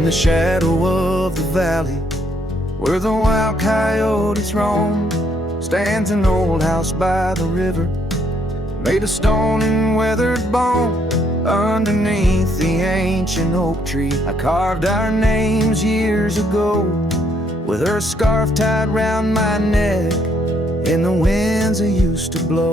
In the shadow of the valley, where the wild coyotes roam, stands an old house by the river, made of stone and weathered bone. Underneath the ancient oak tree, I carved our names years ago, with her scarf tied round my neck in the winds that used to blow.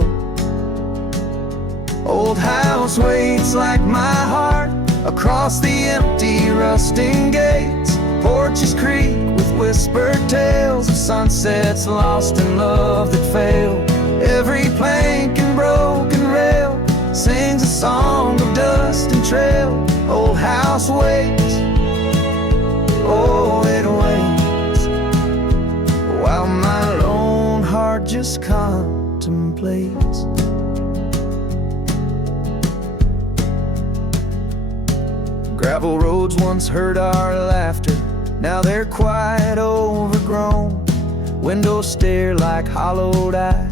Old house waits like my heart across the empty rusting gates. Porches creak with whispered tales of sunsets lost in love that failed. Every plank and broken rail sings a song of dust and trail. Old house waits, oh it waits, while my lone heart just contemplates. Gravel roads once heard our laughter, now they're quite overgrown. Windows stare like hollowed eyes,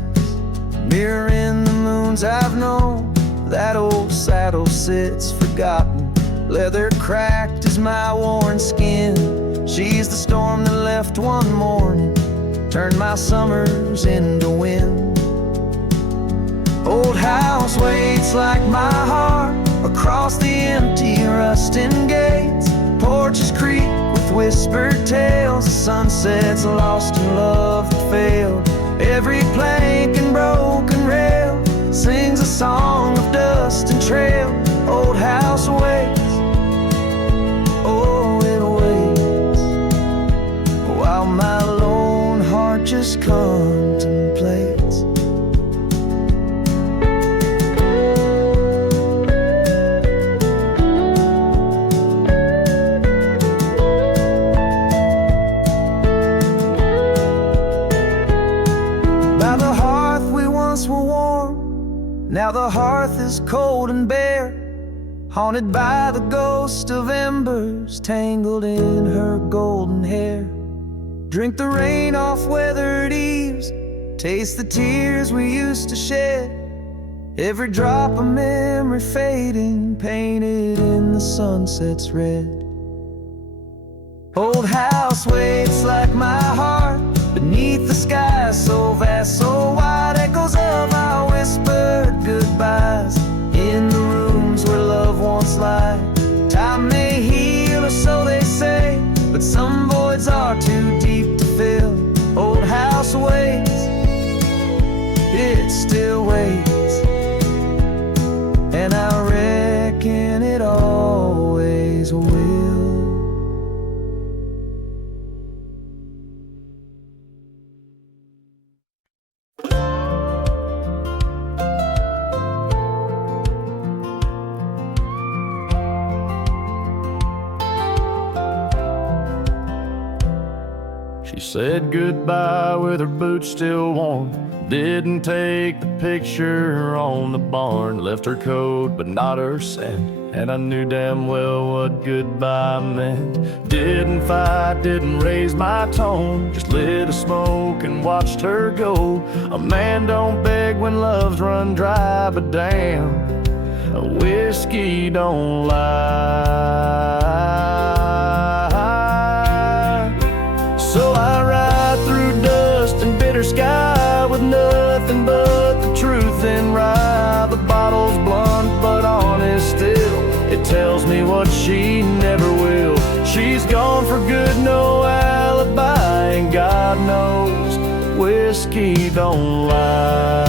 mirroring the moons I've known. That old saddle sits forgotten, leather cracked as my worn skin. She's the storm that left one morning, turned my summers into wind. Old house waits like my heart across the empty rusting gates. Porches creak with whispered tales of sunsets lost in love that failed. Every plank and broken rail sings a song of dust and trail. Old house waits, oh it waits, while my lone heart just contemplates. By the hearth we once were warm, now the hearth is cold and bare, haunted by the ghost of embers tangled in her golden hair. Drink the rain off weathered eaves, taste the tears we used to shed. Every drop of memory fading, painted in the sunset's red. Old house waits like my heart beneath the sky so vast, so wide. Echoes of our whispered goodbyes in the rooms where love once lied. Time may heal, or so they say, but some voids are too deep to fill. Old house waits, it still waits, and I reckon it always will. She said goodbye with her boots still warm, didn't take the picture on the barn, left her coat but not her scent, and I knew damn well what goodbye meant. Didn't fight, didn't raise my tone, just lit a smoke and watched her go. A man don't beg when love's run dry, but damn, a whiskey don't lie. So I ride through dust and bitter sky with nothing but the truth in rye. The bottle's blunt but honest still, it tells me what she never will. She's gone for good, no alibi, and God knows whiskey don't lie.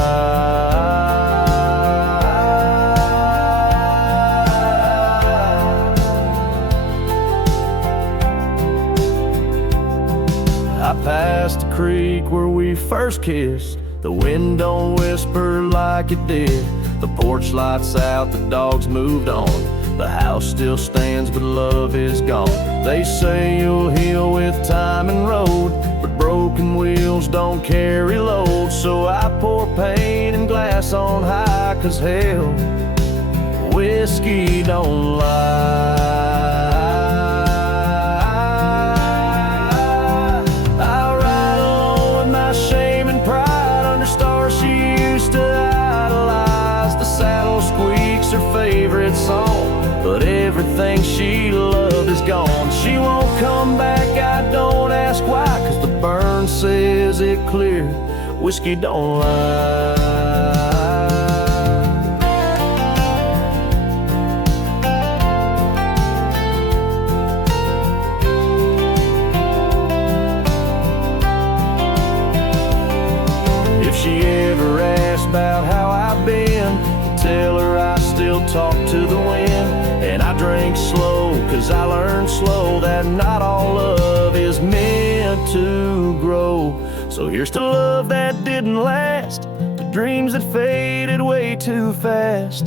I passed the creek where we first kissed. The wind don't whisper like it did. The porch lights out, the dogs moved on. The house still stands, but love is gone. They say you'll heal with time and road, but broken wheels don't carry load. So I pour pain and glass on high, 'cause hell, whiskey don't lie. Favorite song, but everything she loved is gone. She clear, whiskey don't lie. If she ever asks about how I've been, tell her I still talk to the wind. And I drink slow, cause I learned slow that not all love is meant to grow. So here's to love that didn't last, to dreams that faded way too fast,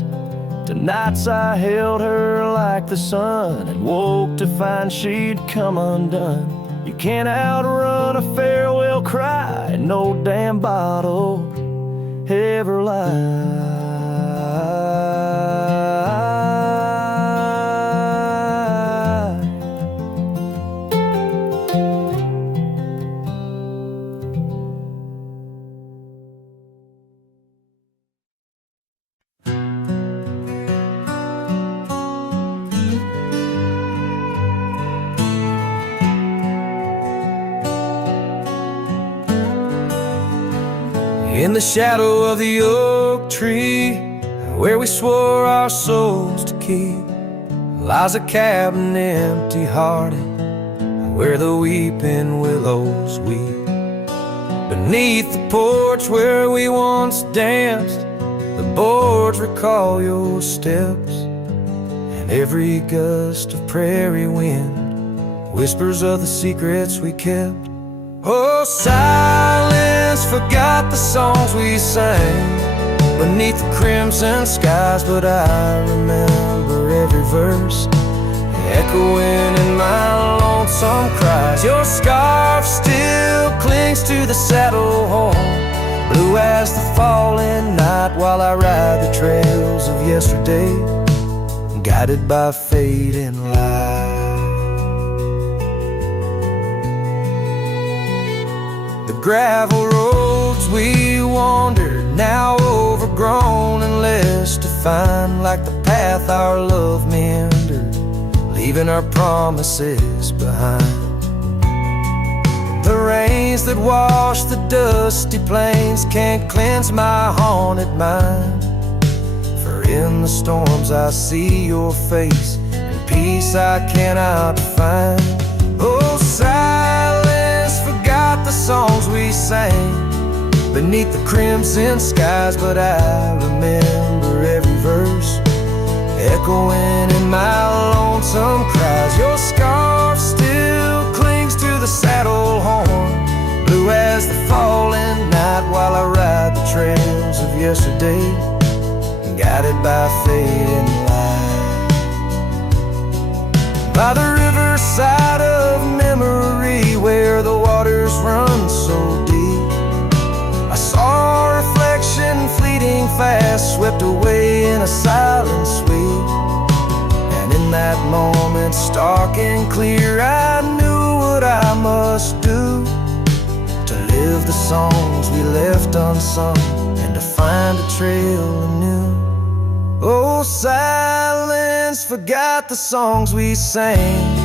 to nights I held her like the sun and woke to find she'd come undone. You can't outrun a farewell cry, and no damn bottle ever lies. In the shadow of the oak tree, where we swore our souls to keep, lies a cabin empty-hearted, where the weeping willows weep. Beneath the porch where we once danced, the boards recall your steps, and every gust of prairie wind whispers of the secrets we kept. Oh, silence forgot the songs we sang beneath the crimson skies, but I remember every verse echoing in my lonesome cries. Your scarf still clings to the saddle horn, blue as the falling night, while I ride the trails of yesterday, guided by fading light. The gravel roads we wandered, now overgrown and less defined, like the path our love meandered, leaving our promises behind. The rains that wash the dusty plains can't cleanse my haunted mind, for in the storms I see your face, and peace I cannot find. Oh, silence forgot the songs we sang beneath the crimson skies, but I remember every verse echoing in my lonesome cries. Your scarf still clings to the saddle horn, blue as the falling night, while I ride the trails of yesterday, guided by fading light. By the riverside of memory, where the waters run so deep, I saw a reflection fleeting fast, swept away in a silent sweep. And in that moment, stark and clear, I knew what I must do to live the songs we left unsung, and to find a trail anew. Oh, silence forgot the songs we sang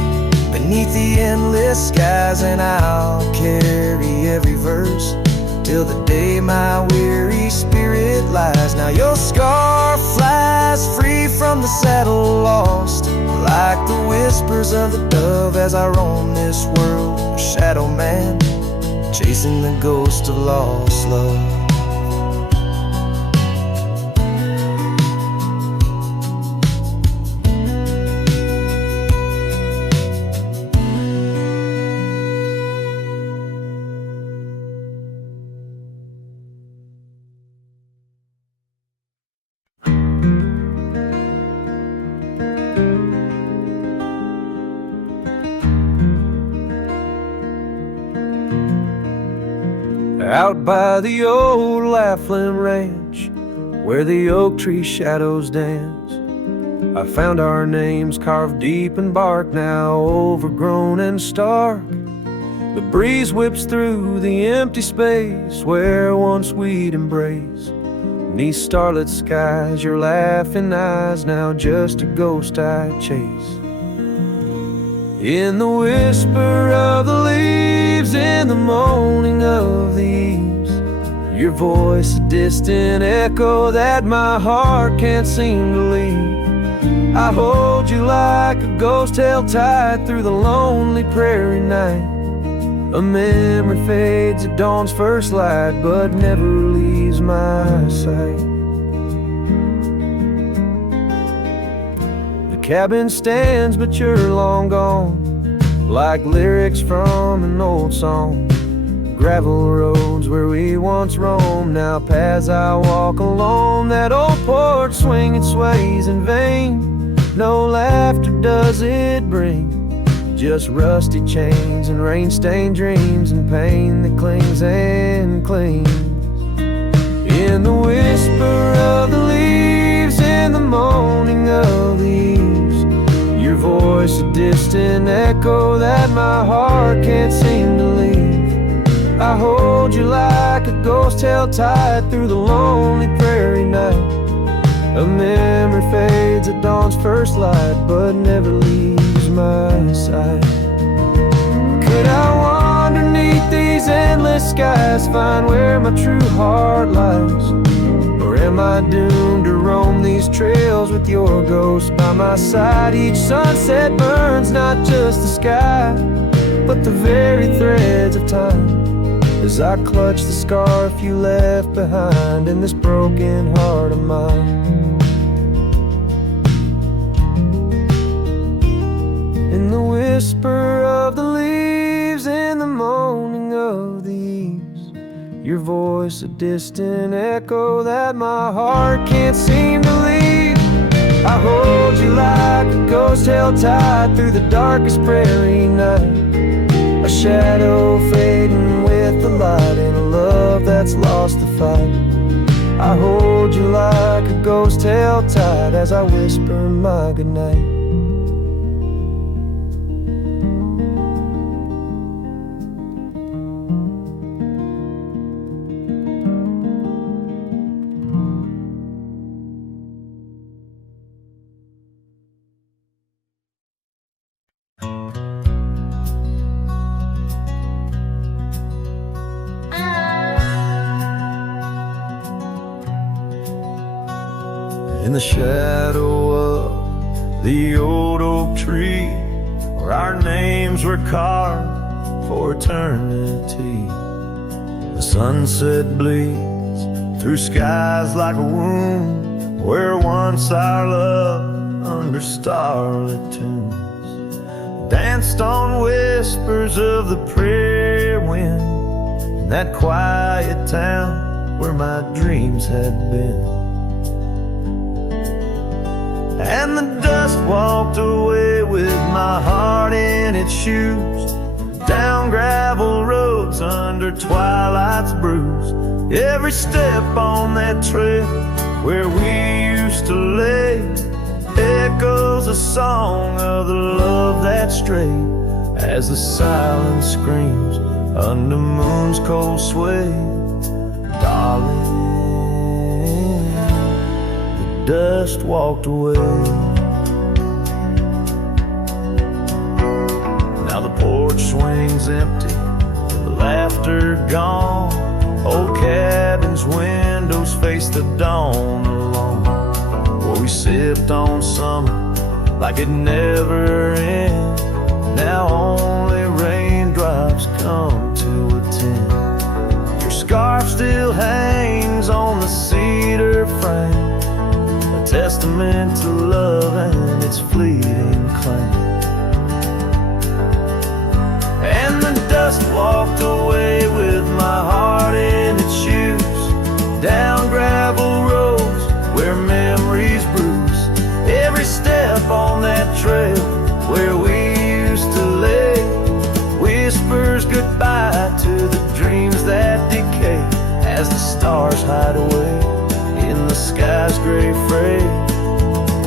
beneath the endless skies, and I'll carry every verse till the day my weary spirit lies. Now your scarf flies free from the saddle, lost like the whispers of the dove, as I roam this world, a shadow man, chasing the ghost of lost love. Out by the old Laughlin Ranch, where the oak tree shadows dance, I found our names carved deep in bark, now overgrown and stark. The breeze whips through the empty space where once we'd embrace. Beneath starlit skies, your laughing eyes, now just a ghost I chase. In the whisper of the leaves leaves in the moaning of the eaves. Your voice, a distant echo that my heart can't seem to leave. I hold you like a ghost held tight through the lonely prairie night. A memory fades at dawn's first light, but never leaves my sight. The cabin stands, but you're long gone, like lyrics from an old song. Gravel roads where we once roamed, now paths I walk alone. That old porch swing, it sways in vain. No laughter does it bring, just rusty chains and rain-stained dreams and pain that clings and clings. In the whisper of the leaves, in the moaning of the eaves, your voice, a distant echo that my heart can't seem to leave. I hold you like a ghost held tight through the lonely prairie night. A memory fades at dawn's first light, but never leaves my sight. Could I wander beneath these endless skies, find where my true heart lies? Or am I doomed to roam these trails with your ghost by my side? Each sunset burns not just the sky, but the very threads of time, as I clutch the scarf you left behind in this broken heart of mine. In the whisper of the leaves, in the moaning of the eaves, your voice, a distant echo that my heart can't seem to leave. I hold you like a ghost held tight through the darkest prairie night. A shadow fading with the light in a love that's lost the fight. I hold you like a ghost held tight as I whisper my goodnight. In the shadow of the old oak tree, where our names were carved for eternity, the sunset bleeds through skies like a wound, where once our love under starlit tunes danced on whispers of the prairie wind, in that quiet town where my dreams had been. And the dust walked away with my heart in its shoes, down gravel roads under twilight's bruise. Every step on that trail where we used to lay echoes a song of the love that strayed, as the silence screams under moon's cold sway. Darling, dust walked away. Now the porch swings empty, the laughter gone. Old cabin's windows face the dawn alone, where we sipped on summer like it never ends. Now only raindrops come to attend. Your scarf still hangs on the cedar frame, testament to love and its fleeting claim. And the dust walked away with my heart in its shoes, down gravel roads where memories bruise. Every step on that trail where we used to lay whispers goodbye to the dreams that decay, as the stars hide away in the sky's gray fray.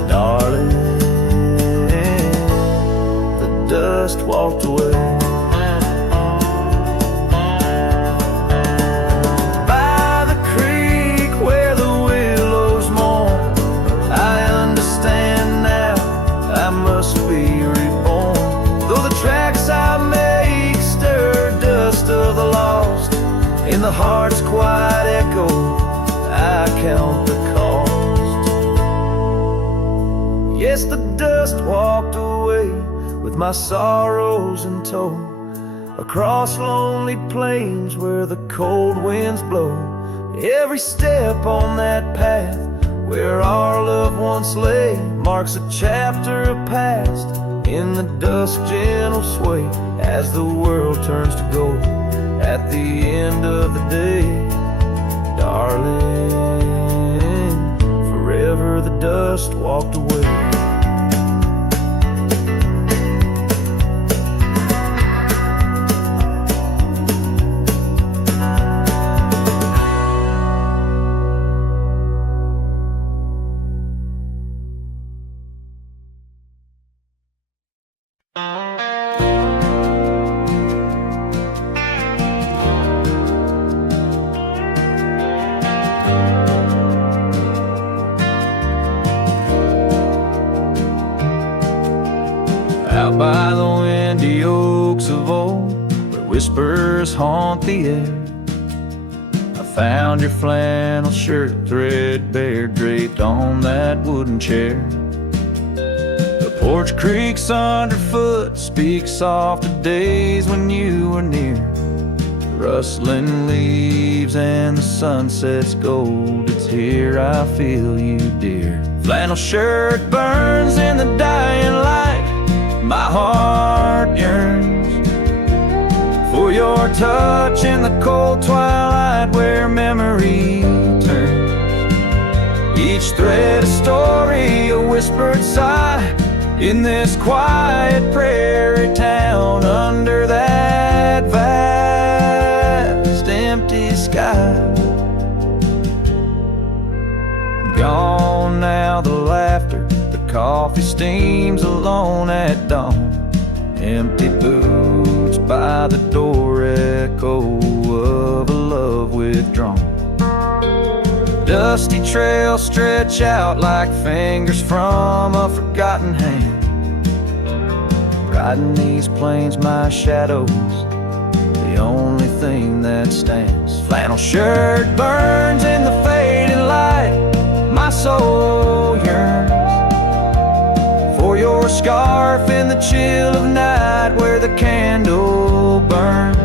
Darling, the dust walked away. By the creek where the willows mourn, I understand now I must be reborn. Though the tracks I make stir dust the heart's quiet echo, I count the cost. Yes, the dust walked away with my sorrows in tow, across lonely plains where the cold winds blow. Every step on that path where our loved ones lay marks a chapter of past in the dusk gentle sway, as the world turns to gold at the end of the day. Darling, forever the dust walked away. Out by the windy oaks of old, where whispers haunt the air, I found your flannel shirt threadbare draped on that wooden chair. The porch creaks underfoot, speaks soft of days when you were near. The rustling leaves and the sunset's gold, it's here I feel you, dear. Flannel shirt burns in the dying light, my heart yearns for your touch in the cold twilight where memory turns. Each thread a story, a whispered sigh, in this quiet prairie town under that vast empty sky. Gone now the laughter, the coffee steams alone at dawn. Empty boots by the door, echo of a love withdrawn. Dusty trails stretch out like fingers from a forgotten hand. Riding these plains, my shadow's the only thing that stands. Flannel shirt burns in the fading light, my soul yearns for your scarf in the chill of night where the candle burns.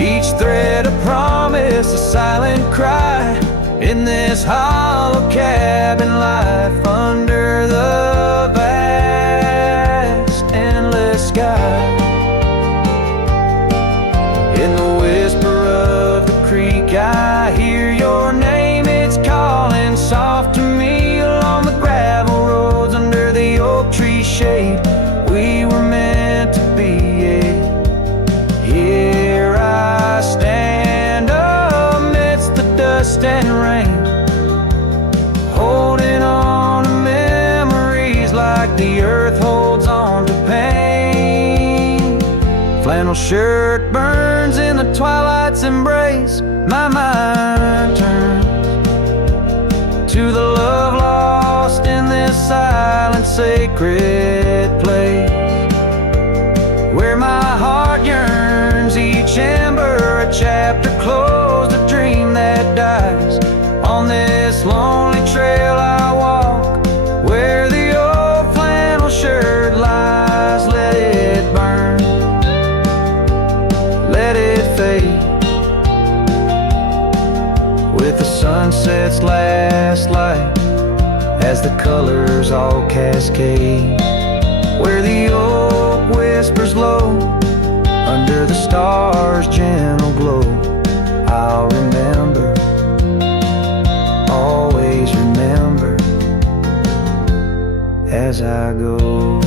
Each thread a promise, a silent cry, in this hollow cabin life under the vast endless sky. In the whisper of the creek I hear your name, it's calling soft to me along the gravel roads under the oak tree shade. We were meant to be, here I stand amidst the dust and rain, holding on to memories like the earth holds on to pain. Flannel shirt burns in the twilight's embrace, my mind turns to the love lost in this silent sacred place, where my heart yearns, each ember a chapter closed, a dream that dies. On this lonely trail I walk, where the old flannel shirt lies. Let it burn, let it fade, with the sunset's last light as the colors all cascade, where the oak whispers low under the stars' gentle glow. I'll remember, always remember, as I go.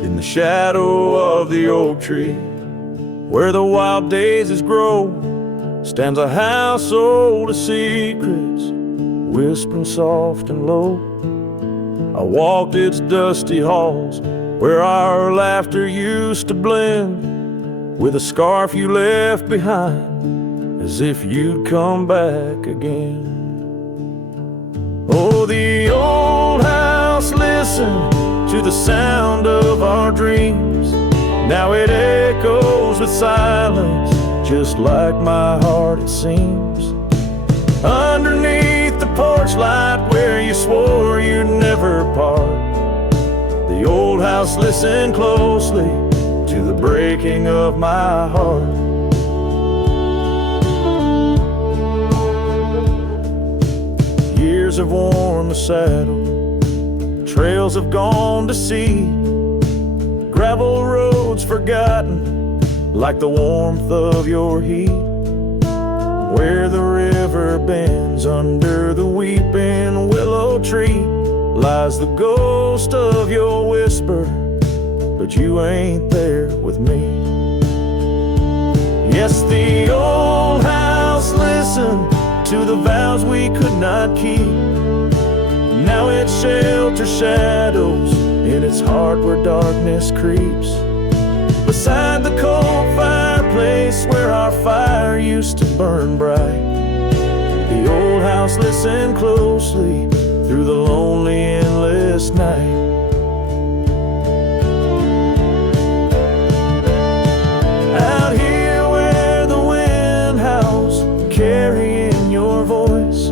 In the shadow of the oak tree, where the wild daisies grow, stands a house old of secrets, whispering soft and low. I walked its dusty halls where our laughter used to blend with a scarf you left behind, as if you'd come back again. Oh, the old house listened to the sound of our dreams. Now it echoes with silence, just like my heart it seems. Underneath the porch light where you swore you'd never part, the old house listened closely to the breaking of my heart. Years have worn the saddle, trails have gone to seed, gravel roads forgotten like the warmth of your heat. Where the river bends under the weeping willow tree lies the ghost of your whisper, but you ain't there with me. Yes, the old house listened to the vows we could not keep. Now it shelters shadows in its heart where darkness creeps. Beside the cold fireplace where our fire used to burn bright, the old house listened closely through the lonely endless night. Out here where the wind howls, carrying your voice,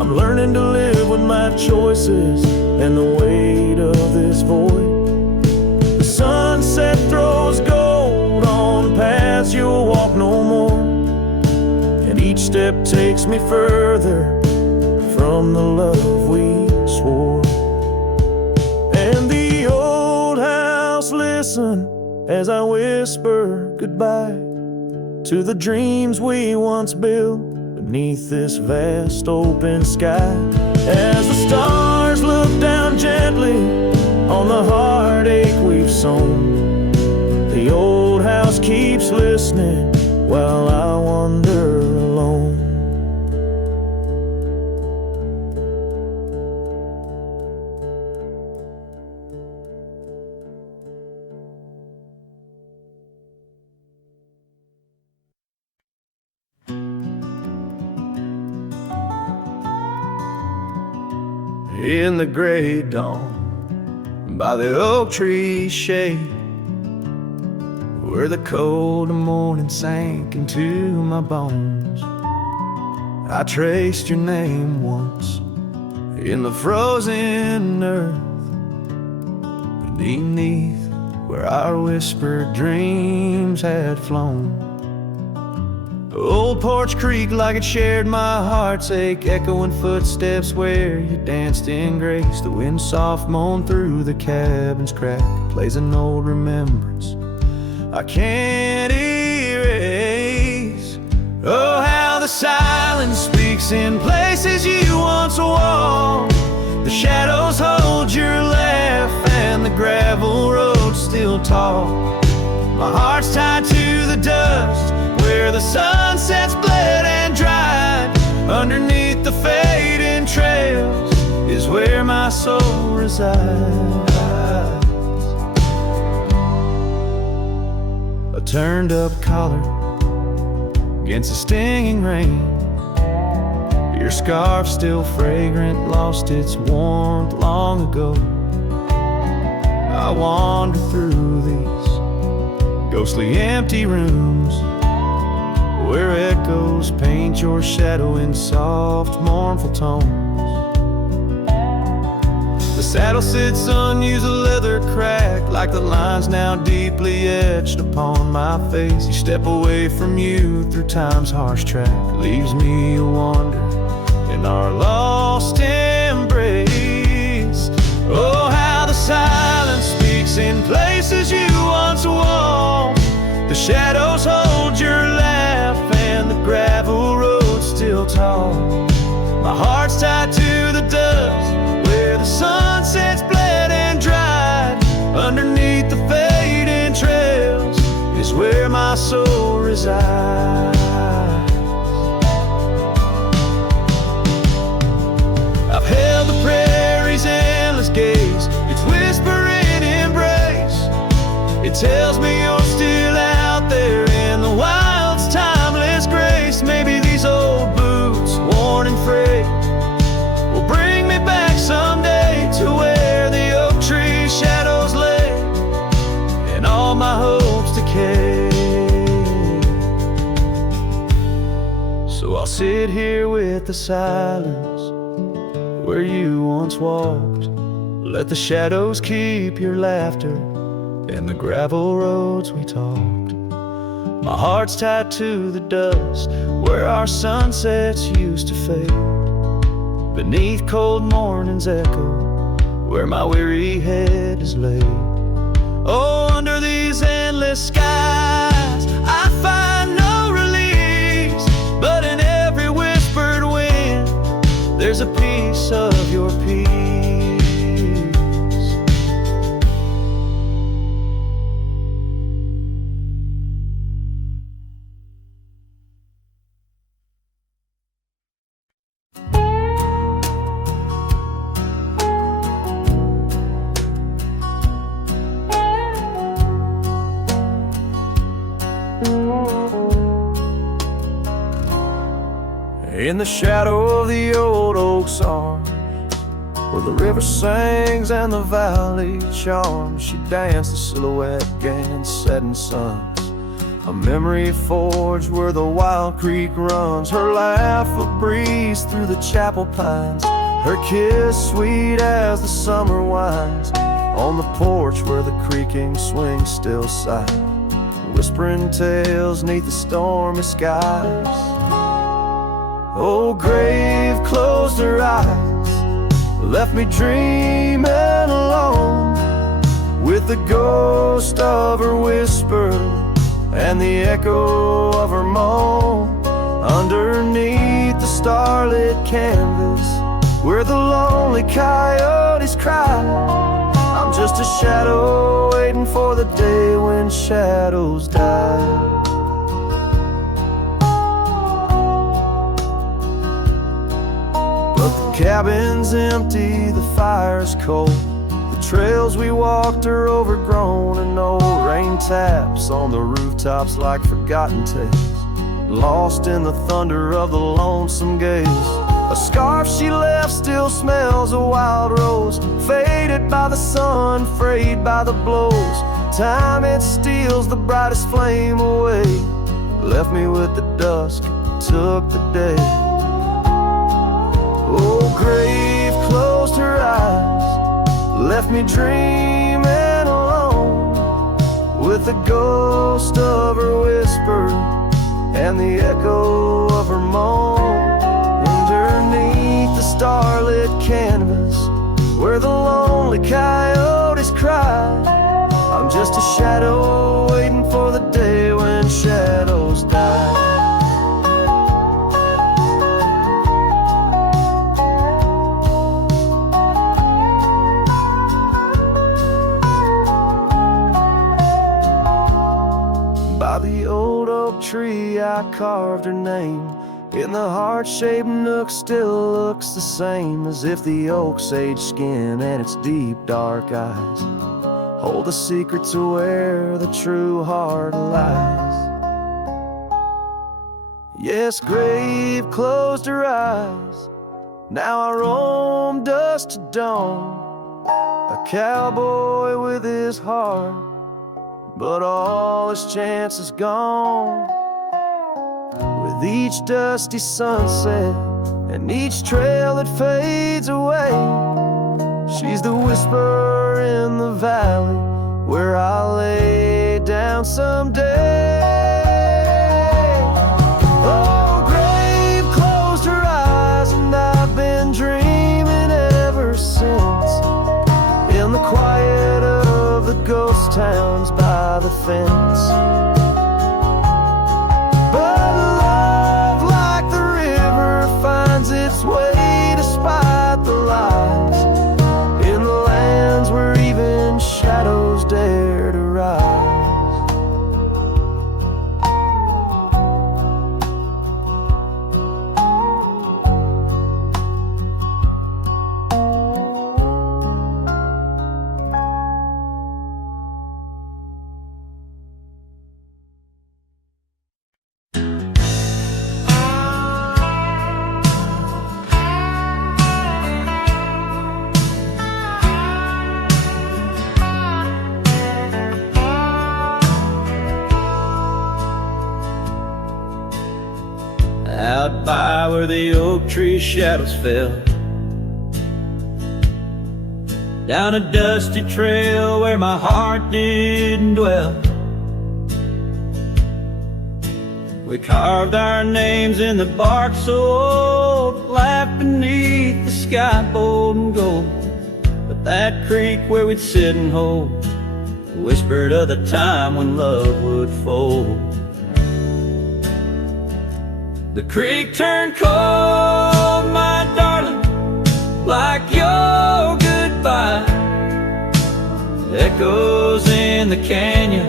I'm learning to live with my choices and the weight of this void. The sunset throws gold on paths you'll walk no more, and each step takes me further from the love we swore. And the old house listen as I whisper goodbye to the dreams we once built beneath this vast open sky. As the stars look down gently on the heartache we've sown, the old house keeps listening while I wander alone. In the gray dawn, by the oak tree shade, where the cold morning sank into my bones, I traced your name once in the frozen earth, beneath where our whispered dreams had flown. Old Porch Creek like it shared my heart's ache, echoing footsteps where you danced in grace. The wind soft moaned through the cabin's crack, plays an old remembrance I can't erase. Oh, how the silence speaks in places you once walked. The shadows hold your laugh and the gravel road still talk. My heart's tied to the dust where the sunsets bled and dried. Underneath the fading trails is where my soul resides. A turned up collar against the stinging rain, your scarf still fragrant, lost its warmth long ago. I wander through these ghostly empty rooms where echoes paint your shadow in soft, mournful tones. The saddle sits unused, a leather crack, like the lines now deeply etched upon my face. You step away from you through time's harsh track, leaves me a wander in our lost embrace. Oh, how the silence speaks in places you once walked. The shadows hold your laugh and the gravel road still tall. My heart's tied to the dust where the sunsets bled and dried. Underneath the fading trails is where my soul resides. tells me you're still out there in the wild's timeless grace. Maybe these old boots, worn and frayed, will bring me back someday to where the oak tree shadows lay and all my hopes decay. So I'll sit here with the silence where you once walked. Let the shadows keep your laughter and the gravel roads we talked. My heart's tied to the dust where our sunsets used to fade, beneath cold morning's echo where my weary head is laid. Oh, under these endless skies I find no release, but in every whispered wind there's a piece of your peace. In the shadow of the old oak's arms, where the river sings and the valley charms, she danced the silhouette against setting suns. A memory forged where the wild creek runs, her laugh a breeze through the chapel pines, her kiss sweet as the summer winds, on the porch where the creaking swings still sigh, whispering tales neath the stormy skies. Oh, grave closed her eyes, left me dreaming alone, with the ghost of her whisper and the echo of her moan. Underneath the starlit canvas where the lonely coyotes cry, I'm just a shadow waiting for the day when shadows die. The cabin's empty, the fire's cold, the trails we walked are overgrown, and old rain taps on the rooftops like forgotten tales, lost in the thunder of the lonesome gales. A scarf she left still smells a wild rose, faded by the sun, frayed by the blows. Time it steals the brightest flame away, left me with the dusk, took the day. Oh, grave closed her eyes, left me dreaming alone, with the ghost of her whisper and the echo of her moan. Underneath the starlit canvas where the lonely coyotes cry, I'm just a shadow waiting for the day when shadows die. The old oak tree I carved her name, in the heart-shaped nook still looks the same, as if the oak's aged skin and its deep dark eyes hold a secret to where the true heart lies. Yes, grave closed her eyes, now I roam dusk to dawn, a cowboy with his heart, but all his chance is gone. With each dusty sunset and each trail that fades away, she's the whisper in the valley where I'll lay down someday. Oh, grave closed her eyes, and I've been dreaming ever since, in the quiet of the ghost towns by the fence. But love, like the river, finds its way despite the lies, in the lands where even shadows dare to rise. by where the oak tree shadows fell, down a dusty trail where my heart didn't dwell. We carved our names in the bark so old, laughed beneath the sky bold and gold. But that creek where we'd sit and hold whispered of the time when love would fold. The creek turned cold, my darling, like your goodbye. Echoes in the canyon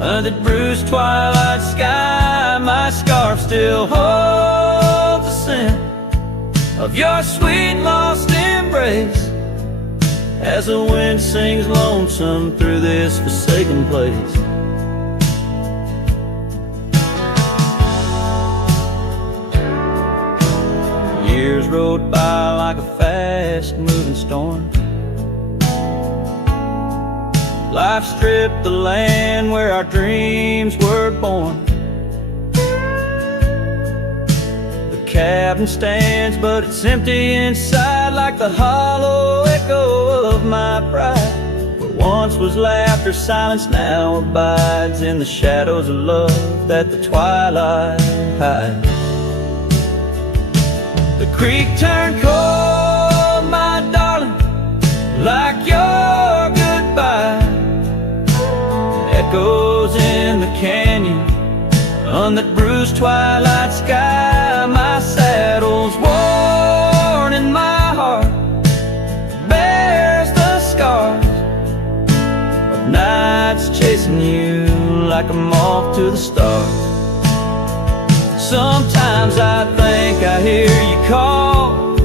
under the bruised twilight sky. My scarf still holds the scent of your sweet lost embrace as the wind sings lonesome through this forsaken place. Years rode by like a fast-moving storm. Life stripped the land where our dreams were born. The cabin stands, but it's empty inside, like the hollow echo of my pride. What once was laughter, silence now abides in the shadows of love that the twilight hides. The creek turned cold, my darling, like your goodbye. Echoes in the canyon on that bruised twilight sky. My saddle's worn and my heart bears the scars of nights chasing you like a moth to the stars. Sometimes I think I hear you call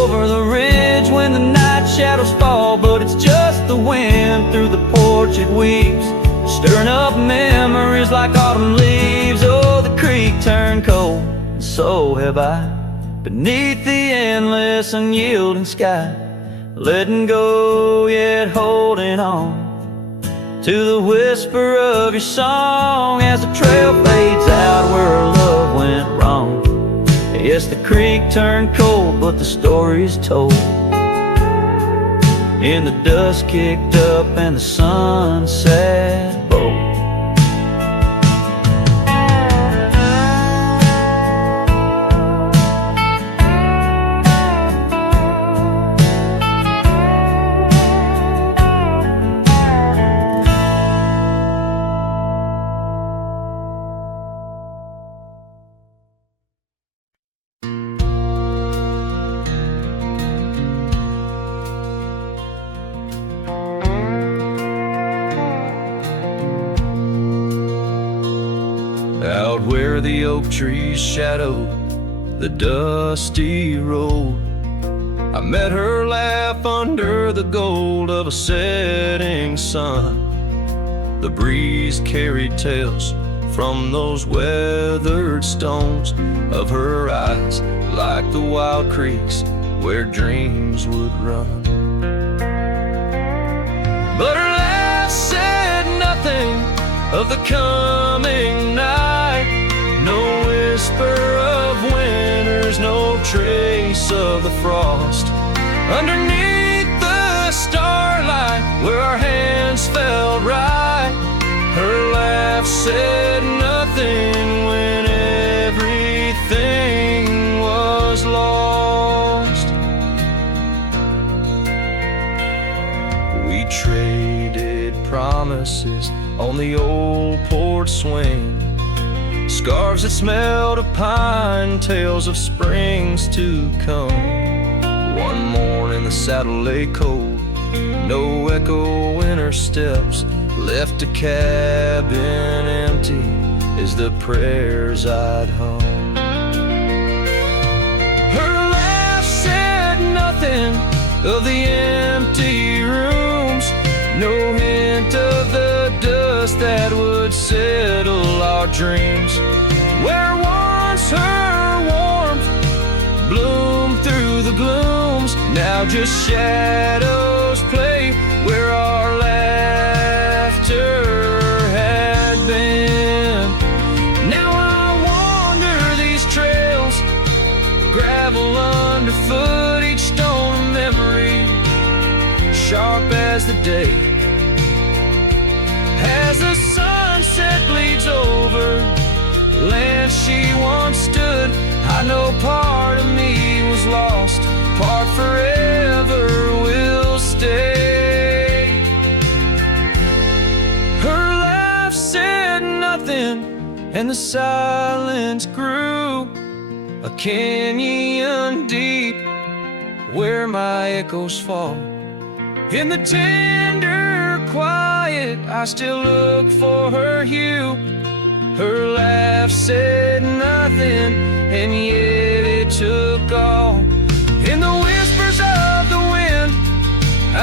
over the ridge when the night shadows fall, but it's just the wind through the porch it weaves, stirring up memories like autumn leaves. Oh, the creek turned cold, and so have I, beneath the endless unyielding sky, letting go yet holding on to the whisper of your song as the trail fades out where our love went wrong. Yes, the creek turned cold, but the story's told in the dust kicked up and the sunset bold. Out where the oak trees shadow the dusty road, I met her laugh under the gold of a setting sun. The breeze carried tales from those weathered stones of her eyes, like the wild creeks where dreams would run. But her laugh said nothing of the coming night, no whisper of winters, no trace of the frost. Underneath the starlight where our hands felt right, her laugh said nothing when everything was lost. We traded promises on the old porch swing, scarves that smelled of pine, tales of springs to come. One morning the saddle lay cold, no echo in her steps, left a cabin empty as the prayers I'd hung. Her laugh said nothing of the empty rooms, no hint of the dust that would settle our dreams. Where once her warmth bloomed through the glooms, now just shadows play where our laughter had been. Now I wander these trails foot each stone of memory, sharp as the day. As the sunset bleeds over land she once stood, I know part of me was lost, part forever will stay. Her laugh said nothing, and the silence grew, a canyon deep where my echoes fall. In the tender quiet, I still look for her hue. Her laugh said nothing, and yet it took all. In the whispers of the wind,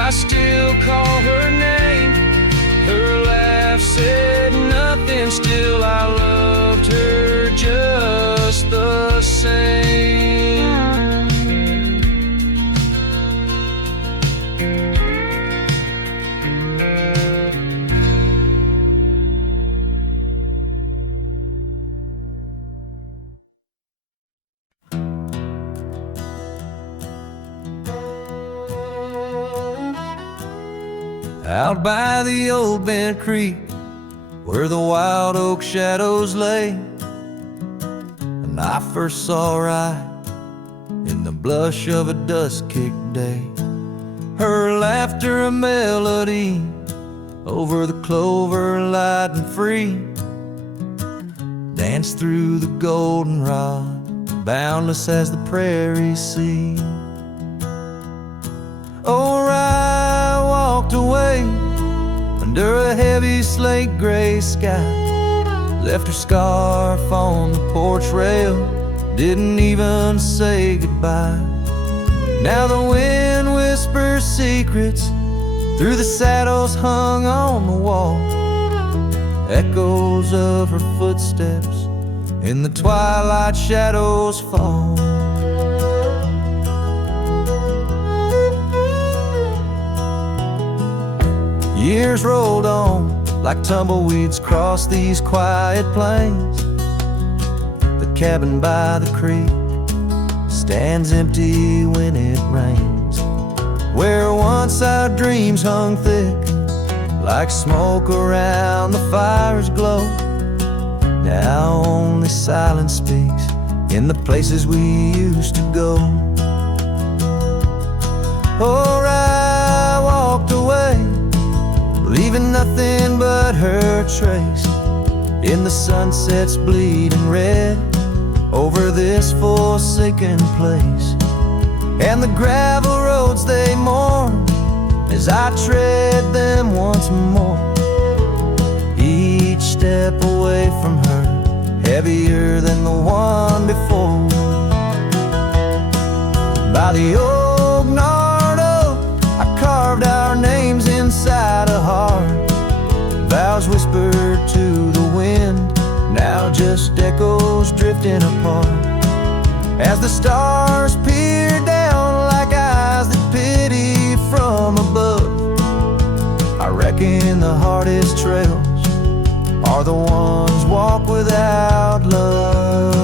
I still call her name. Her laugh said nothing, still I loved her just the same. Out by the old bent creek, where the wild oak shadows lay, and I first saw her eye in the blush of a dusk-kicked day. Her laughter a melody over the clover, light and free, danced through the goldenrod, boundless as the prairie sea. Oh, I walked away under a heavy slate gray sky, left her scarf on the porch rail, didn't even say goodbye. Now the wind whispers secrets through the saddles hung on the wall, echoes of her footsteps in the twilight shadows fall. Years rolled on like tumbleweeds across these quiet plains. The cabin by the creek stands empty when it rains, where once our dreams hung thick like smoke around the fire's glow. Now only silence speaks in the places we used to go. Oh, I walked away, leaving nothing but her trace in the sunset's bleeding red over this forsaken place. And the gravel roads they mourn as I tread them once more, each step away from her heavier than the one before. By the old gnarled oak, I carved our names inside a heart, vows whispered to the wind, now just echoes drifting apart. As the stars peer down like eyes that pity from above, I reckon the hardest trails are the ones walked without love.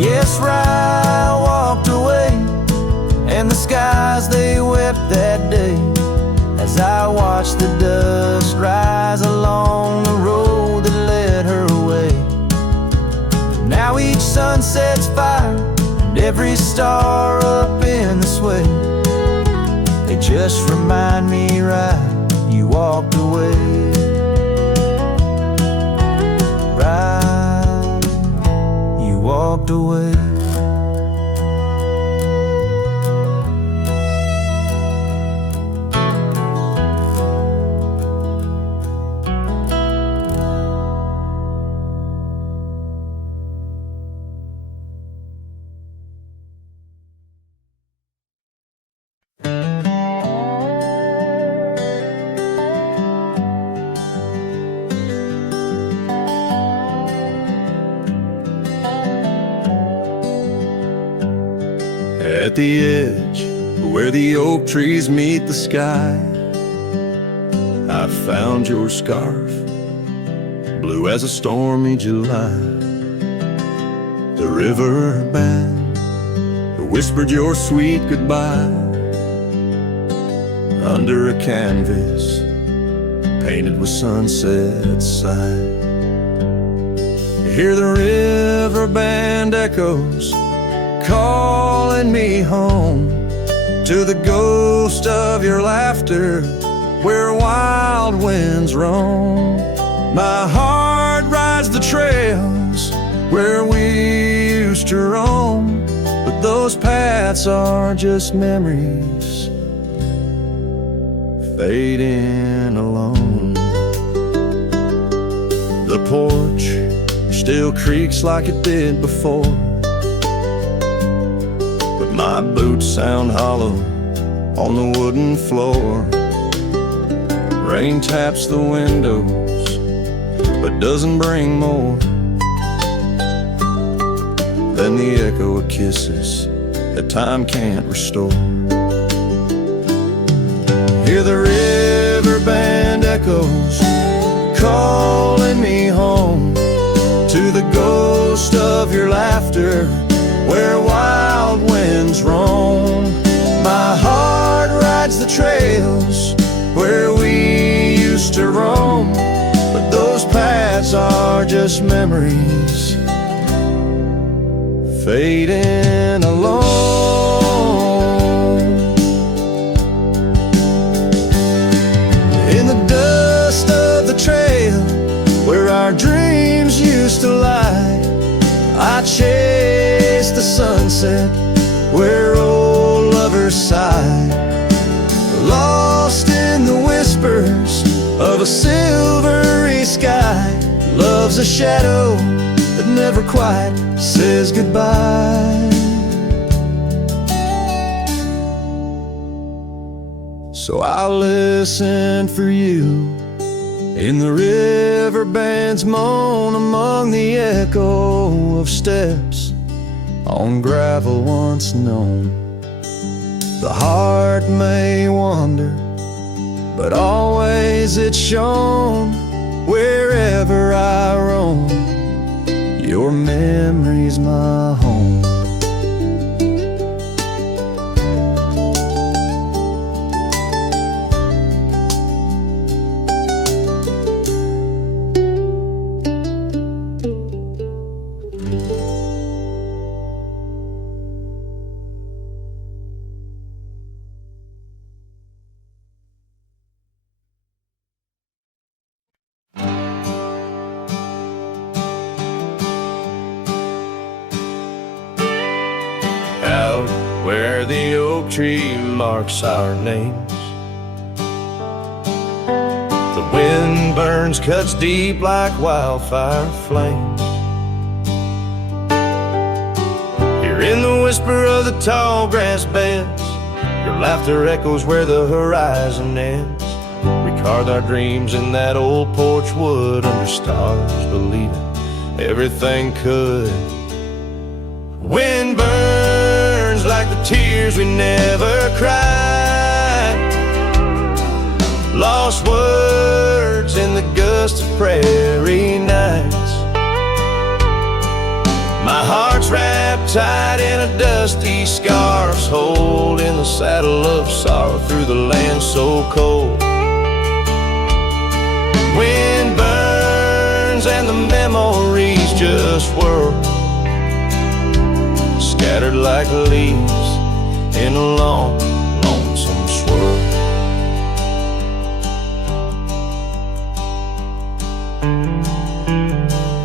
Yes, I walked away, and the skies they wept that day, as I watched the dust rise along the road that led her away. Now each sunset's fire, and every star up in the sway, they just remind me right, you walked away. Right, you walked away. At the edge where the oak trees meet the sky, I found your scarf, blue as a stormy July. The river band, the whispered your sweet goodbye under a canvas painted with sunset side. You hear the river band echoes calling me home to the ghost of your laughter where wild winds roam. My heart rides the trails where we used to roam, but those paths are just memories fading alone. The porch still creaks like it did before, but my boots sound hollow on the wooden floor. Rain taps the windows, but doesn't bring more than the echo of kisses that time can't restore. Hear the river band echoes calling me home to the ghost of your laughter where wild winds roam. My heart rides the trails where we used to roam, but those paths are just memories fading alone. In the dust of the trail where our dreams used to lie, I chase the sunset where old lovers sigh, lost in the whispers of a silvery sky. Love's a shadow that never quite says goodbye. So I'll listen for you in the river band's moan, among the echo of steps on gravel once known. The heart may wander, but always it's shown wherever I roam. Your memory's my home. Where the oak tree marks our names, the wind burns, cuts deep like wildfire flames. Here in the whisper of the tall grass beds, your laughter echoes where the horizon ends. We carved our dreams in that old porch wood under stars, believing everything could. Wind burns like the tears we never cried, lost words in the gust of prairie nights. My heart's wrapped tight in a dusty scarf's hold, in the saddle of sorrow through the land so cold. Wind burns and the memories just whirl, scattered like leaves in a long, lonesome swirl.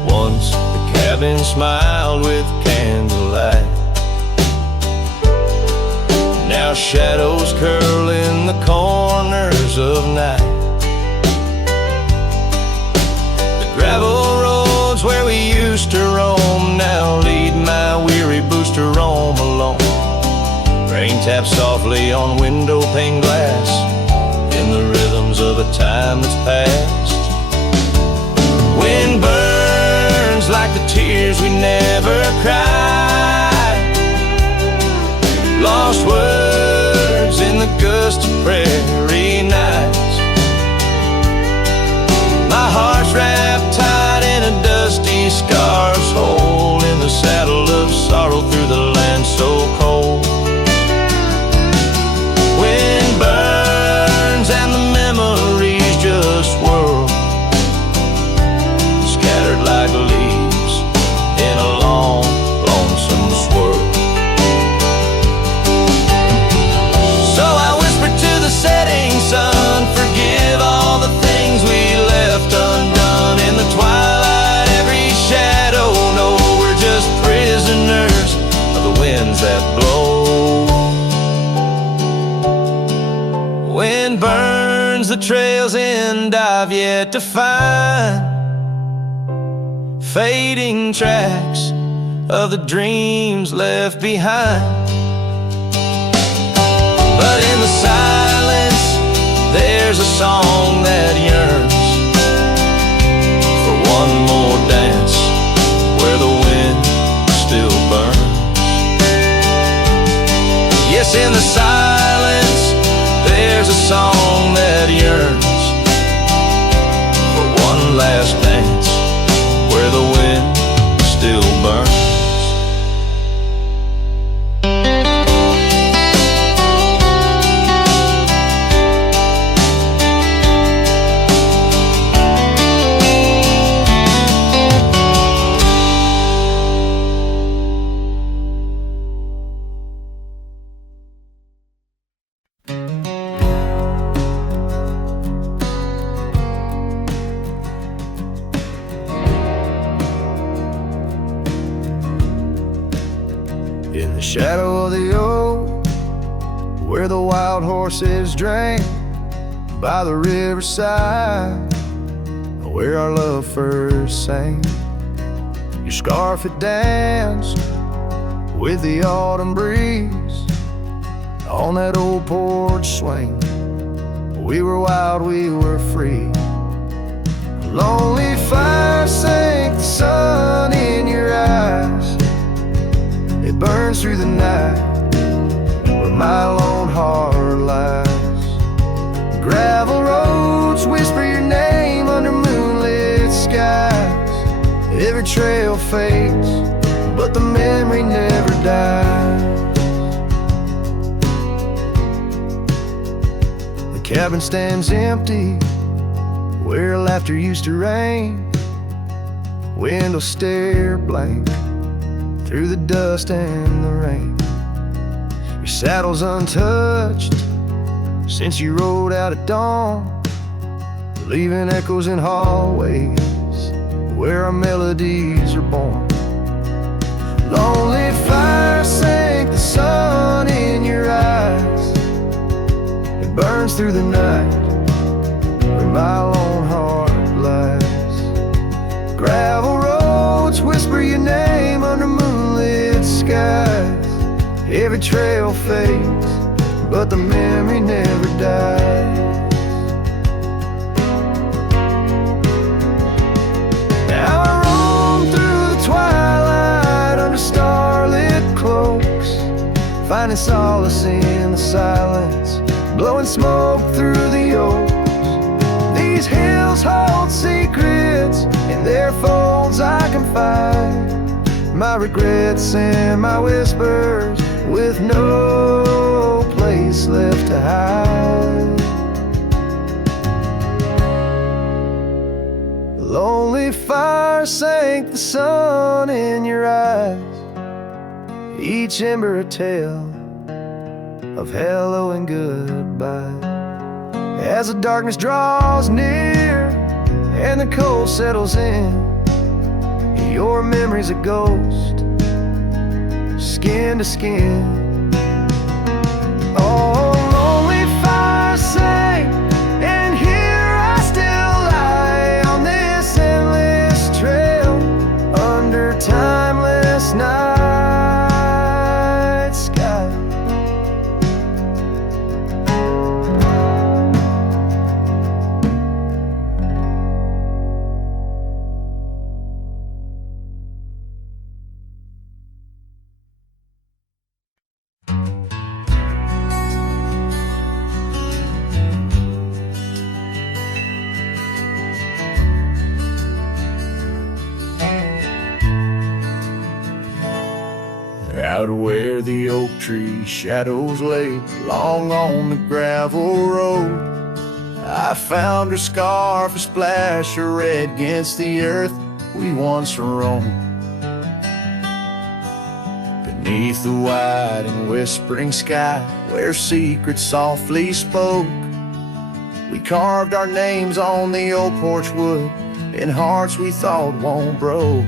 Once the cabin smiled with candlelight, now shadows curl in the corners of night. The gravel roads where we used to roam now lead my weary boots to roam alone. Rain taps softly on window pane glass in the rhythms of a time that's past. Wind burns like the tears we never cried, lost words in the gust of prairie nights. My heart's wrapped tight in a dusty scarf's hole, in the saddle of sorrow through the land so cold. trail's end I've yet to find, fading tracks of the dreams left behind. But in the silence, there's a song that yearns for one more dance where the wind still burns. Yes, in the silence, there's a song that yearns for one last dance where the wind still burns. In the shadow of the oak, where the wild horses drank, by the riverside, where our love first sang. Your scarf had danced with the autumn breeze on that old porch swing. We were wild, we were free. A lonely fire sank the sun in your eyes. It burns through the night where my lone heart lies. Gravel roads whisper your name under moonlit skies. Every trail fades, but the memory never dies. The cabin stands empty where laughter used to rain. Windows stare blank through the dust and the rain. Your saddle's untouched since you rode out at dawn, leaving echoes in hallways where our melodies are born. Lonely fire sank the sun in your eyes. It burns through the night where my lone heart lies. Gravel roads whisper your name under moonlit skies. Every trail fades, but the memory never dies. Now I roam through the twilight under starlit cloaks, finding solace in the silence, blowing smoke through the oaks. These hills hold secrets, in their folds I confide my regrets and my whispers, with no place left to hide. Lonely fire sank the sun in your eyes, each ember a tale of hello and goodbye. As the darkness draws near and the cold settles in, your memory's a ghost, skin to skin. Oh, lonely fire sank, and here I still lie on this endless trail under timeless night sky. Out where the oak tree shadows lay long on the gravel road, I found her scarf, a splash of red against the earth we once roamed. Beneath the wide and whispering sky, where secrets softly spoke, we carved our names on the old porch wood in hearts we thought won't broke.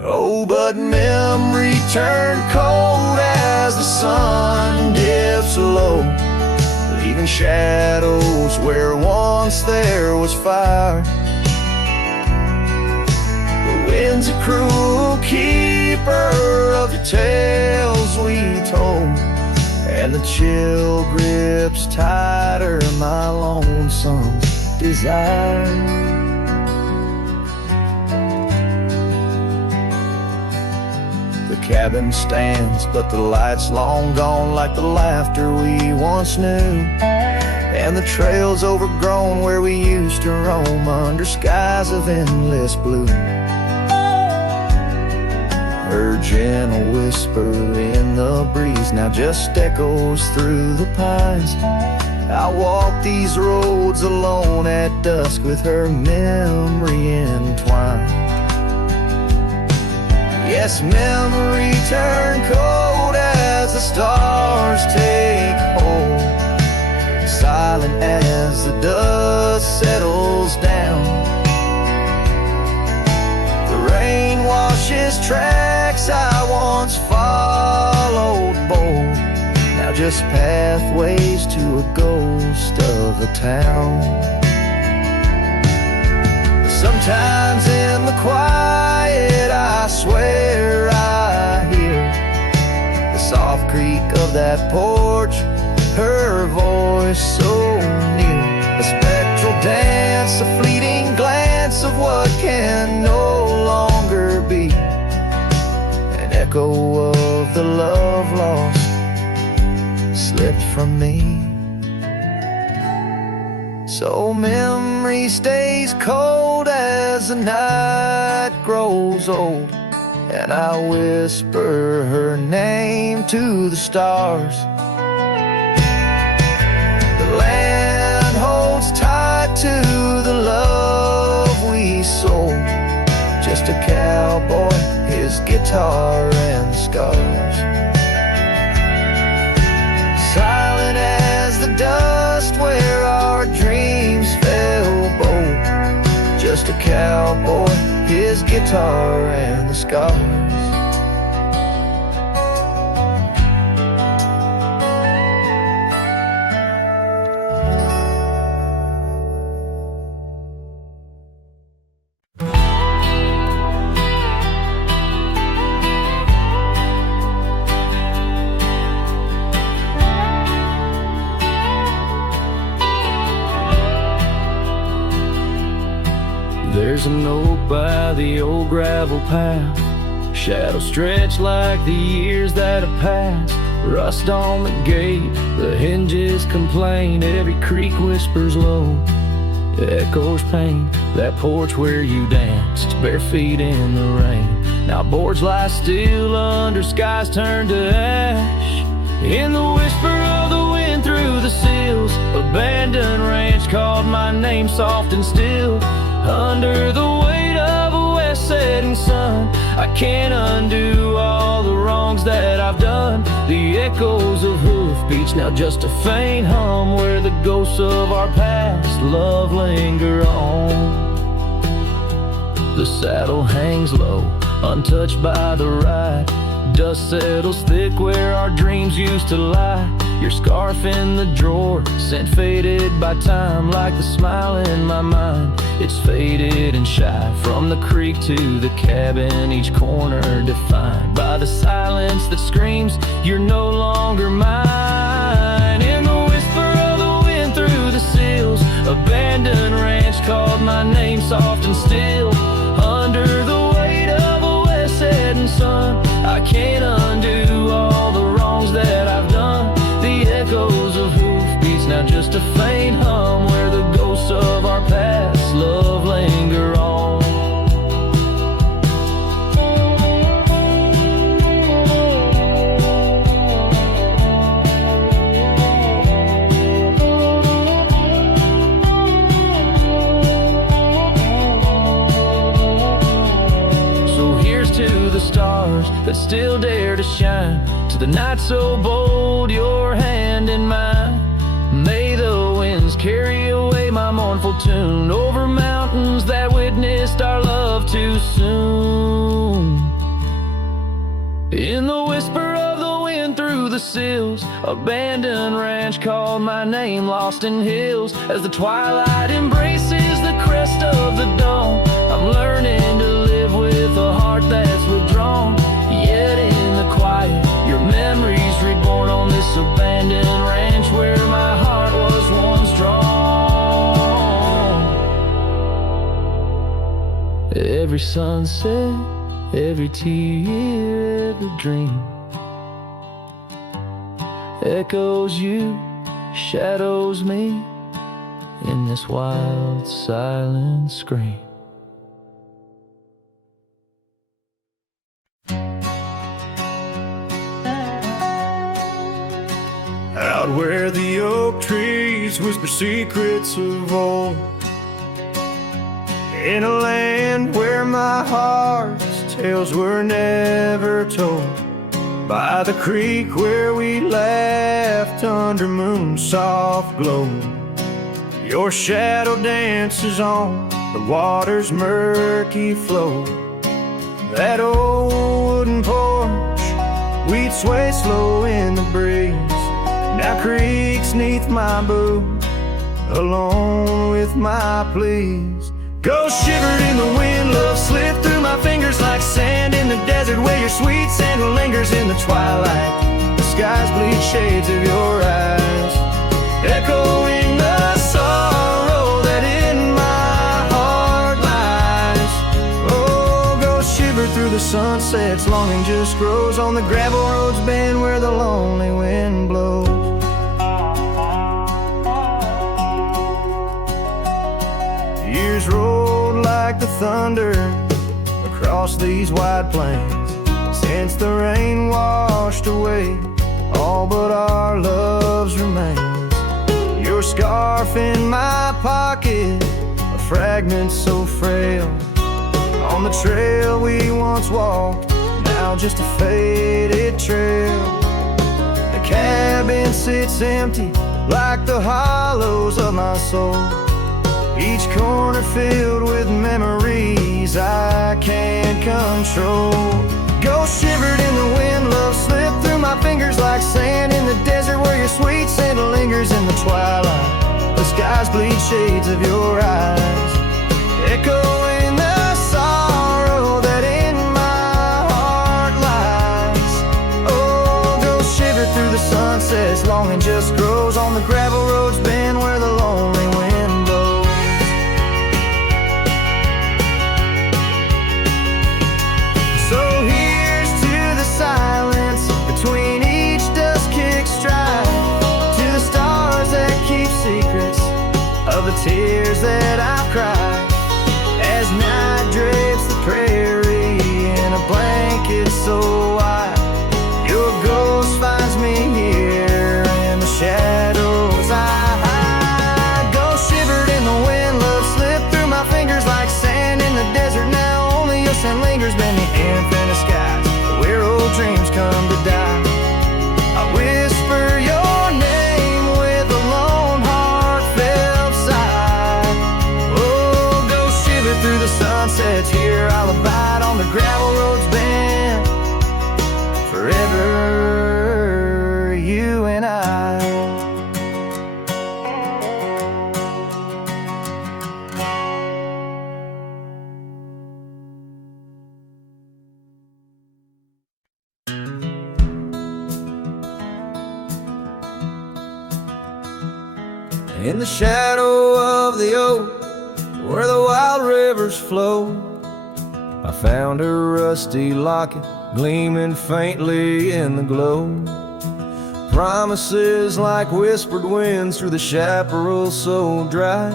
Oh, but memory turned cold as the sun dips low, leaving shadows where once there was fire. The wind's a cruel keeper of the tales we told, and the chill grips tighter my lonesome desire. The cabin stands, but the light's long gone, like the laughter we once knew, and the trail's overgrown where we used to roam under skies of endless blue. Her gentle whisper in the breeze now just echoes through the pines. I walk these roads alone at dusk with her memory entwined. Yes, memory turn cold as the stars take hold, silent as the dust settles down. The rain washes tracks I once followed bold, now just pathways to a ghost of a town. Sometimes in the quiet I swear I hear the soft creak of that porch, her voice so near, a spectral dance, a fleeting glance of what can no longer be, an echo of the love lost slipped from me. So memory stays cold as the night grows old, and I whisper her name to the stars. The land holds tight to the love we sold, just a cowboy, his guitar and scars. Silent as the dust where our dreams fell bold, just a cowboy, his guitar and the scars. There's an oak by the old gravel path, shadows stretch like the years that have passed. Rust on the gate, the hinges complain, every creak whispers low, echoes pain. That porch where you danced, bare feet in the rain, now boards lie still under skies turned to ash. In the whisper of the wind through the sills, abandoned ranch called my name soft and still. Under the weight of a west setting sun, I can't undo all the wrongs that I've done. The echoes of hoofbeats, now just a faint hum, where the ghosts of our past love linger on. The saddle hangs low, untouched by the ride. Dust settles thick where our dreams used to lie. Your scarf in the drawer, scent faded by time, like the smile in my mind. It's faded and shy, from the creek to the cabin, each corner defined by the silence that screams, you're no longer mine. In the whisper of the wind through the sills, abandoned ranch called my name soft and still. Under the weight of a west setting sun, I can't undo all the wrongs that I've done. The echoes of hoofbeats, now just a faint hum, where the ghosts of our past love linger on. So here's to the stars that still dare to shine, to the night so bold, your hand in mine. May the winds carry away my mournful tune over mountains that witnessed our love too soon. In the whisper of the wind through the the sills. Abandoned ranch called my name, lost in hills. As the twilight embraces the crest of the dome, I'm learning to live with a heart that's withdrawn. Yet in the quiet, your memories reborn on this abandoned ranch where my heart was once drawn. Every sunset, every tear, every dream echoes you, shadows me in this wild, silent scream. Out where the oak trees whisper secrets of old, in a land where my heart's tales were never told, by the creek where we laughed under moon's soft glow, your shadow dances on the water's murky flow. That old wooden porch, we'd sway slow in the breeze, now creaks neath my boot, alone with my pleas. Ghost shivered in the wind, love slipped through my fingers like sand in the desert where your sweet scent lingers in the twilight. The sky's bleed shades of your eyes, echoing the sorrow that in my heart lies. Oh, ghost shivered through the sunsets, longing just grows on the gravel roads bend where the lonely wind blows. Years rolled like the thunder across these wide plains, since the rain washed away all but our love's remains. Your scarf in my pocket, a fragment so frail, on the trail we once walked, now just a faded trail. The cabin sits empty like the hollows of my soul, each corner filled with memories I can't control. Ghost shivered in the wind, love slipped through my fingers like sand in the desert where your sweet scent lingers in the twilight. The skies bleed shades of your eyes, echoing the sorrow that in my heart lies. Oh, ghost shivered through the sunsets, longing just grows on the gravel roads bend where the lonely wind blows. So here's to the silence between each dust-kicked stride, to the stars that keep secrets of the tears that I've cried, as night drapes the prairie in a blanket so white. Your ghost finds me here in the shadows I hide. Ghost shivered in the wind, love slipped through my fingers like sand in the desert. Now only your scent lingers bend the infinite skies, where old dreams come to die. I whisper your name with a lone heartfelt sigh. Oh, ghost shiver through the sunsets, here I'll abide on the gravel roads bend forever, you and I. In the shadow of the oak, where the wild rivers flow, I found a rusty locket gleaming faintly in the glow. Promises like whispered winds through the chaparral so dry,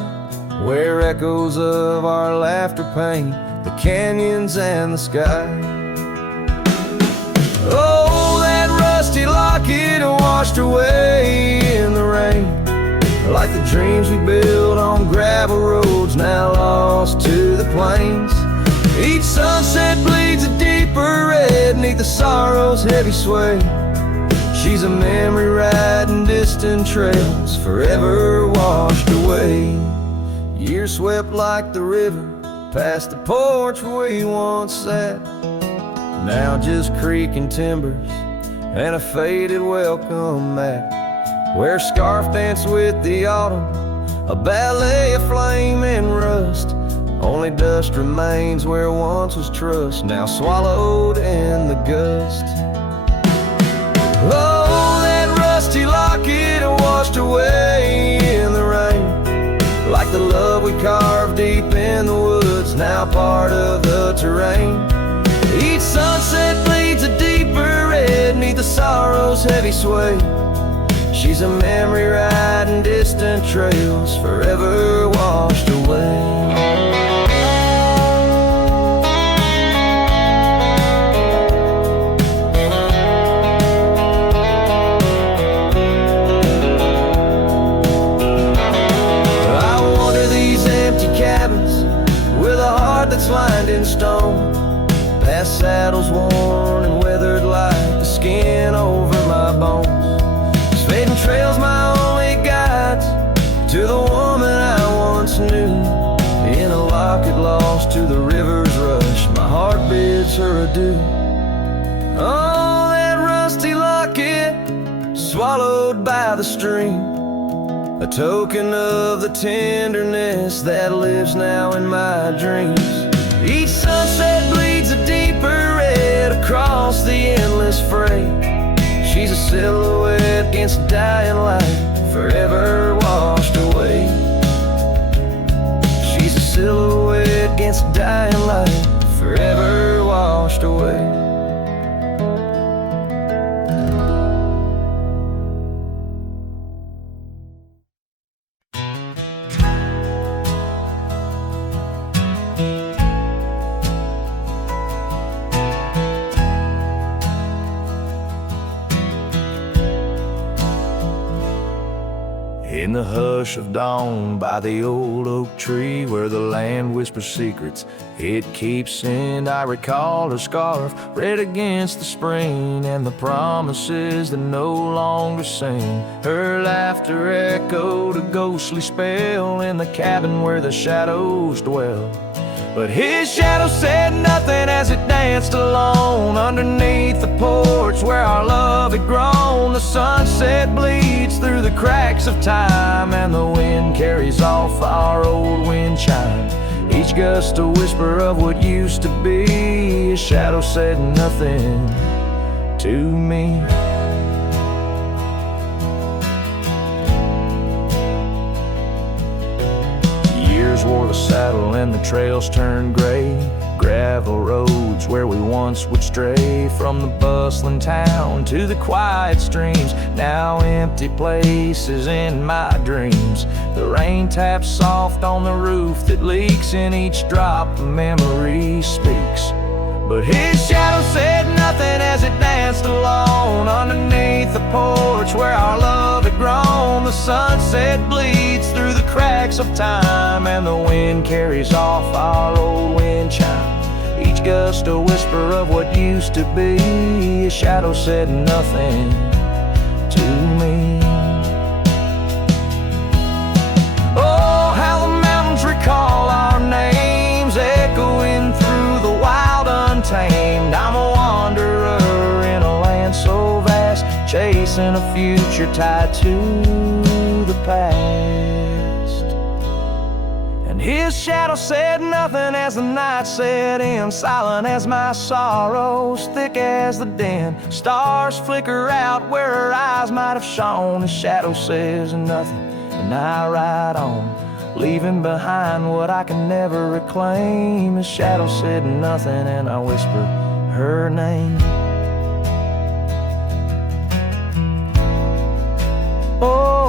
where echoes of our laughter paint the canyons and the sky. Oh, that rusty locket washed away in the rain, like the dreams we built on gravel roads now lost to the plains. Each sunset bleeds a deeper red neath the sorrow's heavy sway. She's a memory riding distant trails forever washed away. Years swept like the river past the porch we once sat, now just creaking timbers and a faded welcome mat, where scarf danced with the autumn, a ballet of flame and rust. Only dust remains where once was trust, now swallowed in the gust. Oh, that rusty locket washed away in the rain, like the love we carved deep in the woods, now part of the terrain. Each sunset bleeds a deeper red neath the sorrow's heavy sway. She's a memory riding distant trails, forever washed away. That's lined in stone, past saddles worn and weathered like the skin over my bones. These fading trails my only guides to the woman I once knew. In a locket lost to the river's rush, my heart bids her adieu. Oh, that rusty locket swallowed by the stream, a token of the tenderness that lives now in my dreams. Each sunset bleeds a deeper red across the endless freight. She's a silhouette against the dying light, forever washed away. She's a silhouette against the dying light, forever washed away. In the hush of dawn by the old oak tree where the land whispers secrets it keeps in, I recall her scarf red against the spring and the promises that no longer sing. Her laughter echoed a ghostly spell in the cabin where the shadows dwell. But his shadow said nothing as it danced alone underneath the porch where our love had grown. The sunset bleeds through the cracks of time and the wind carries off our old wind chime. Each gust a whisper of what used to be. His shadow said nothing to me. Wore the saddle and the trails turned gray, gravel roads where we once would stray, from the bustling town to the quiet streams, now empty places in my dreams. The rain taps soft on the roof that leaks, in each drop the memory speaks. But his shadow said nothing as it danced alone underneath the porch where our love had grown. The sunset bleeds through the cracks of time and the wind carries off our old wind chime. Each gust a whisper of what used to be. His shadow said nothing to me. Oh, how the mountains recall our names, echoing through the wild untamed. I'm a wanderer in a land so vast, chasing a future tied to the past. And his shadow said nothing as the night set in, silent as my sorrows, thick as the din. Stars flicker out where her eyes might have shone. His shadow says nothing and I ride on, leaving behind what I can never reclaim. His shadow said nothing and I whispered her name. Oh,